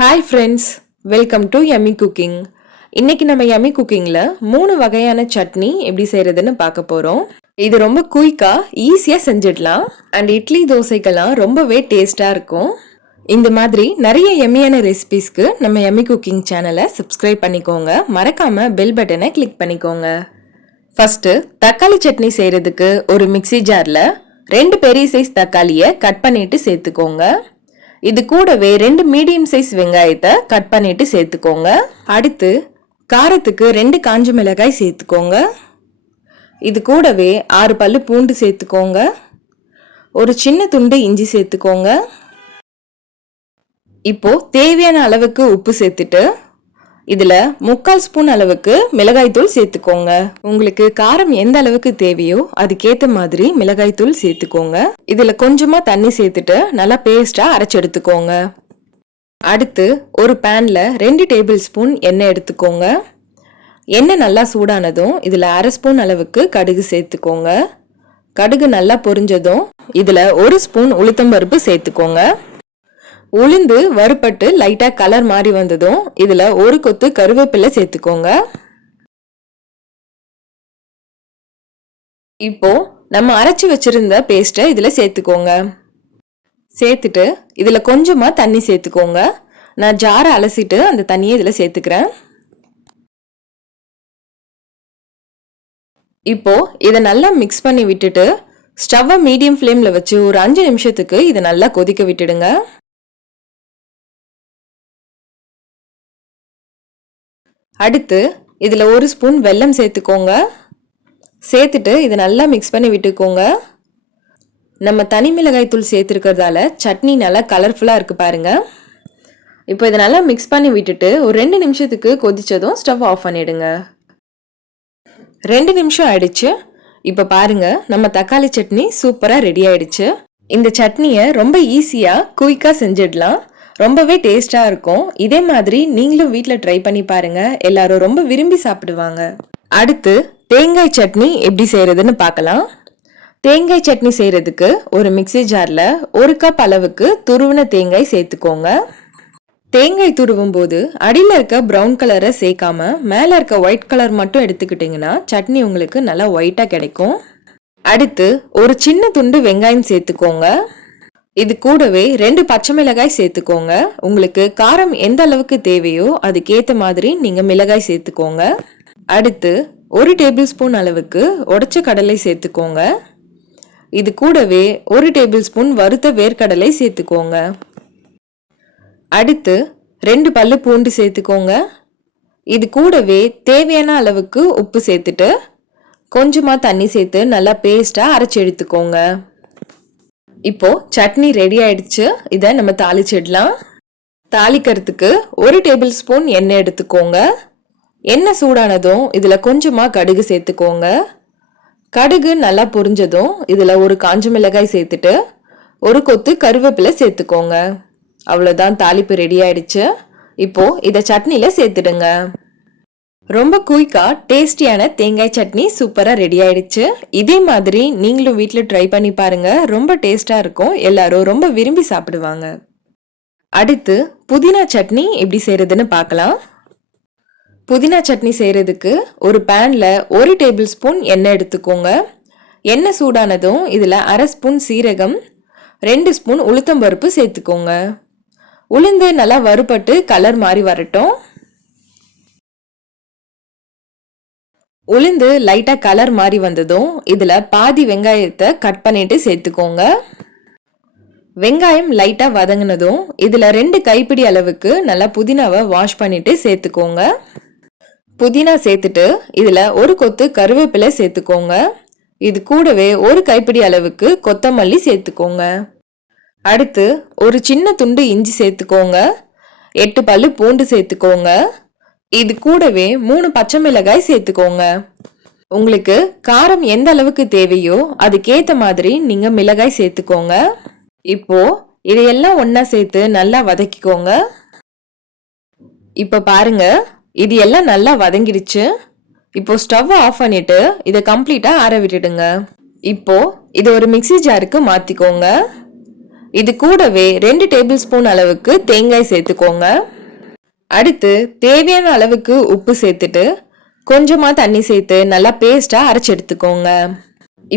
Hi friends, welcome to yummy cooking. இன்னைக்கு நம்ம yummy குக்கிங்கில் 3 வகையான சட்னி எப்படி செய்கிறதுன்னு பார்க்க போகிறோம். இது ரொம்ப குயிக்காக ஈஸியாக செஞ்சிடலாம். அண்ட் இட்லி தோசைக்கெல்லாம் ரொம்பவே டேஸ்டாக இருக்கும். இந்த மாதிரி நிறைய எம்மியான ரெசிபீஸ்க்கு நம்ம யம்மி குக்கிங் சேனலை சப்ஸ்கிரைப் பண்ணிக்கோங்க. மறக்காமல் பெல் பட்டனை கிளிக் பண்ணிக்கோங்க. ஃபஸ்ட்டு தக்காளி சட்னி செய்கிறதுக்கு ஒரு மிக்சி ஜாரில் 2 பெரிய சைஸ் தக்காளியை கட் பண்ணிட்டு சேர்த்துக்கோங்க. இது கூடவே 2 மீடியம் சைஸ் வெங்காயத்தை கட் பண்ணிட்டு சேர்த்துக்கோங்க. அடுத்து காரத்துக்கு 2 காஞ்ச மிளகாய் சேர்த்துக்கோங்க. இது கூடவே 6 பல்லு பூண்டு சேர்த்துக்கோங்க. ஒரு சின்ன துண்டு இஞ்சி சேர்த்துக்கோங்க. இப்போ தேவையான அளவுக்கு உப்பு சேர்த்துட்டு இதுல 3/4 ஸ்பூன் அளவுக்கு மிளகாய் தூள் சேர்த்துக்கோங்க. உங்களுக்கு காரம் எந்த அளவுக்கு தேவையோ அதுக்கேத்த மாதிரி மிளகாய் தூள் சேர்த்துக்கோங்க. இதுல கொஞ்சமா தண்ணி சேர்த்துட்டு நல்லா பேஸ்டா அரைச்சு எடுத்துக்கோங்க. அடுத்து ஒரு பேன்ல 2 டேபிள் ஸ்பூன் எண்ணெய் எடுத்துக்கோங்க. எண்ணெய் நல்லா சூடானதும் இதுல 1/2 ஸ்பூன் அளவுக்கு கடுகு சேர்த்துக்கோங்க. கடுகு நல்லா பொரிஞ்சதும் இதுல 1 ஸ்பூன் உளுத்தம்பருப்பு சேர்த்துக்கோங்க. உளுந்து வறுபட்டு லைட்டா கலர் மாறி வந்ததும் இதுல ஒரு கொத்து கருவேப்பிலை சேர்த்துக்கோங்க. இப்போ நம்ம அரைச்சு வச்சிருந்த பேஸ்ட்டை இதுல சேர்த்துக்கோங்க. சேர்த்துட்டு இதுல கொஞ்சமா தண்ணி சேர்த்துக்கோங்க. நான் ஜாரை அலசிட்டு அந்த தண்ணியை இதுல சேர்த்துக்கிறேன். இப்போ இதை நல்லா மிக்ஸ் பண்ணி விட்டுட்டு ஸ்டவ்வை மீடியம் ஃப்ளேம்ல வச்சு ஒரு 5 நிமிஷத்துக்கு இதை நல்லா கொதிக்க விட்டுடுங்க. அடுத்து இதில் 1 ஸ்பூன் வெல்லம் சேர்த்துக்கோங்க. சேர்த்துட்டு இதை நல்லா மிக்ஸ் பண்ணி விட்டுக்கோங்க. நம்ம தனி மிளகாய் தூள் சேர்த்துருக்கிறதால சட்னி நல்லா கலர்ஃபுல்லாக இருக்குது பாருங்க. இப்போ இதை நல்லா மிக்ஸ் பண்ணி விட்டுட்டு ஒரு 2 நிமிஷத்துக்கு கொதிச்சதும் ஸ்டவ் ஆஃப் பண்ணிடுங்க. 2 நிமிஷம் ஆயிடுச்சு. இப்போ பாருங்க, நம்ம தக்காளி சட்னி சூப்பராக ரெடி ஆயிடுச்சு. இந்த சட்னியை ரொம்ப ஈஸியாக குயிக்காக செஞ்சிடலாம். ரொம்பவே டேஸ்டா இருக்கும். இதே மாதிரி நீங்களும் வீட்டில் ட்ரை பண்ணி பாருங்க. எல்லாரும் ரொம்ப விரும்பி சாப்பிடுவாங்க. அடுத்து தேங்காய் சட்னி எப்படி செய்யறதுன்னு பார்க்கலாம். தேங்காய் சட்னி செய்யறதுக்கு ஒரு மிக்சி ஜார்ல 1 கப் அளவுக்கு துருவின தேங்காய் சேர்த்துக்கோங்க. தேங்காய் துருவும் போது அடியில் இருக்க ப்ரௌன் கலரை சேர்க்காம மேல இருக்க ஒயிட் கலர் மட்டும் எடுத்துக்கிட்டீங்கன்னா சட்னி உங்களுக்கு நல்லா ஒயிட்டா கிடைக்கும். அடுத்து ஒரு சின்ன துண்டு வெங்காயம் சேர்த்துக்கோங்க. இது கூடவே 2 பச்சை மிளகாய் சேர்த்துக்கோங்க. உங்களுக்கு காரம் எந்த அளவுக்கு தேவையோ அதுக்கேற்ற மாதிரி நீங்க மிளகாய் சேர்த்துக்கோங்க. அடுத்து 1 டேபிள் ஸ்பூன் அளவுக்கு உடைச்ச கடலை சேர்த்துக்கோங்க. இது கூடவே 1 டேபிள் ஸ்பூன் வறுத்த வேர்க்கடலை சேர்த்துக்கோங்க. அடுத்து 2 பல்லு பூண்டு சேர்த்துக்கோங்க. இது கூடவே தேவையான அளவுக்கு உப்பு சேர்த்துட்டு கொஞ்சமா தண்ணி சேர்த்து நல்லா பேஸ்டா அரைச்சு எடுத்துக்கோங்க. இப்போ சட்னி ரெடி ஆயிடுச்சு. இதை நம்ம தாளிச்சிடலாம். தாளிக்கிறதுக்கு 1 டேபிள் ஸ்பூன் எண்ணெய் எடுத்துக்கோங்க. எண்ணெய் சூடானதும் இதுல கொஞ்சமா கடுகு சேர்த்துக்கோங்க. கடுகு நல்லா பொரிஞ்சதும் இதுல ஒரு காஞ்ச மிளகாய் சேர்த்துட்டு ஒரு கொத்து கருவேப்பிலை சேர்த்துக்கோங்க. அவ்வளோதான், தாளிப்பு ரெடி ஆயிடுச்சு. இப்போ இதை சட்னியில சேர்த்துடுங்க. ரொம்ப குயிக்கா டேஸ்டியான தேங்காய் சட்னி சூப்பரா ரெடி ஆயிடுச்சு. இதே மாதிரி நீங்களும் வீட்டில் ட்ரை பண்ணி பாருங்க. ரொம்ப டேஸ்டா இருக்கும். எல்லாரும் ரொம்ப விரும்பி சாப்பிடுவாங்க. அடுத்து புதினா சட்னி எப்படி செய்யறதுன்னு பார்க்கலாம். புதினா சட்னி செய்யறதுக்கு ஒரு பேன்ல 1 டேபிள் ஸ்பூன் எண்ணெய் எடுத்துக்கோங்க. எண்ணெய் சூடானதும் இதுல 1/2 ஸ்பூன் சீரகம், 2 ஸ்பூன் உளுத்தம்பருப்பு சேர்த்துக்கோங்க. உளுந்து நல்லா வறுபட்டு கலர் மாறி வரட்டும். உளுந்து லைட்டா கலர் மாறி வந்ததும் இதுல பாதி வெங்காயத்தை கட் பண்ணிட்டு சேர்த்துக்கோங்க. வெங்காயம் லைட்டா வதங்கினதும் இதுல 2 கைப்பிடி அளவுக்கு நல்லா புதினாவை வாஷ் பண்ணிட்டு சேர்த்துக்கோங்க. புதினா சேர்த்துட்டு இதுல ஒரு கொத்து கருவேப்பிலை சேர்த்துக்கோங்க. இது கூடவே 1 கைப்பிடி அளவுக்கு கொத்தமல்லி சேர்த்துக்கோங்க. அடுத்து ஒரு சின்ன துண்டு இஞ்சி சேர்த்துக்கோங்க. 8 பல்லு பூண்டு சேர்த்துக்கோங்க. இது கூடவே 3 பச்சை மிளகாய் சேர்த்துக்கோங்க. உங்களுக்கு காரம் எந்த அளவுக்கு தேவையோ அதுக்கேற்ற மாதிரி நீங்க மிளகாய் சேர்த்துக்கோங்க. இப்போ இதையெல்லாம் ஒன்னா சேர்த்து நல்லா வதக்கிக்கோங்க. இப்போ பாருங்க, இது எல்லாம் நல்லா வதங்கிடுச்சு. இப்போ ஸ்டவ் ஆஃப் பண்ணிட்டு இதை கம்ப்ளீட்டா ஆற விட்டுடுங்க. இப்போ இதை ஒரு மிக்சி ஜாருக்கு மாத்திக்கோங்க. இது கூடவே 2 டேபிள் ஸ்பூன் அளவுக்கு தேங்காய் சேர்த்துக்கோங்க. அடுத்து தேவையான அளவுக்கு உப்பு சேர்த்துட்டு கொஞ்சமா தண்ணி சேர்த்து நல்லா பேஸ்டா அரைச்சு எடுத்துக்கோங்க.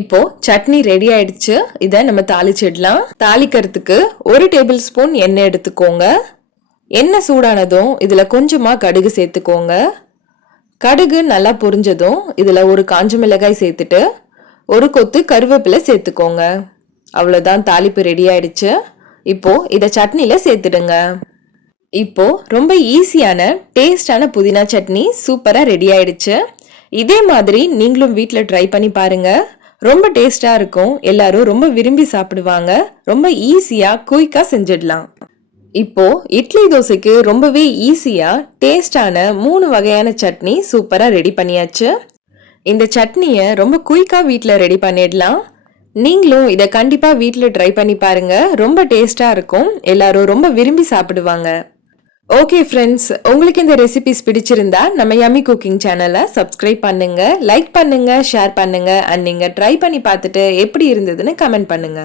இப்போ சட்னி ரெடி ஆயிடுச்சு. இதை நம்ம தாளிச்சிடலாம். தாளிக்கிறதுக்கு 1 டேபிள் ஸ்பூன் எண்ணெய் எடுத்துக்கோங்க. எண்ணெய் சூடானதும் இதுல கொஞ்சமா கடுகு சேர்த்துக்கோங்க. கடுகு நல்லா பொரிஞ்சதும் இதுல ஒரு காஞ்ச மிளகாய் சேர்த்துட்டு ஒரு கொத்து கருவேப்பிலை சேர்த்துக்கோங்க. அவ்வளவுதான், தாளிப்பு ரெடி ஆயிடுச்சு. இப்போ இதை சட்னியில சேர்த்துடுங்க. இப்போ ரொம்ப ஈஸியான டேஸ்டான புதினா சட்னி சூப்பரா ரெடி ஆயிடுச்சு. இதே மாதிரி நீங்களும் வீட்டில் ட்ரை பண்ணி பாருங்க. ரொம்ப டேஸ்டா இருக்கும். எல்லாரும் ரொம்ப விரும்பி சாப்பிடுவாங்க. ரொம்ப ஈஸியா குயிக்கா செஞ்சிடலாம். இப்போ இட்லி தோசைக்கு ரொம்பவே ஈஸியா டேஸ்டான 3 வகையான சட்னி சூப்பரா ரெடி பண்ணியாச்சு. இந்த சட்னியை ரொம்ப குயிக்கா வீட்டில் ரெடி பண்ணிடலாம். நீங்களும் இதை கண்டிப்பா வீட்டில் ட்ரை பண்ணி பாருங்க. ரொம்ப டேஸ்டா இருக்கும். எல்லாரும் ரொம்ப விரும்பி சாப்பிடுவாங்க. ஓகே ஃப்ரெண்ட்ஸ், உங்களுக்கு இந்த ரெசிபிஸ் பிடிச்சிருந்தா நம்ம யம்மி குக்கிங் சேனலை சப்ஸ்கிரைப் பண்ணுங்க, லைக் பண்ணுங்க, ஷேர் பண்ணுங்க. அண்ட் நீங்க ட்ரை பண்ணி பார்த்துட்டு எப்படி இருந்ததுன்னு கமெண்ட் பண்ணுங்க.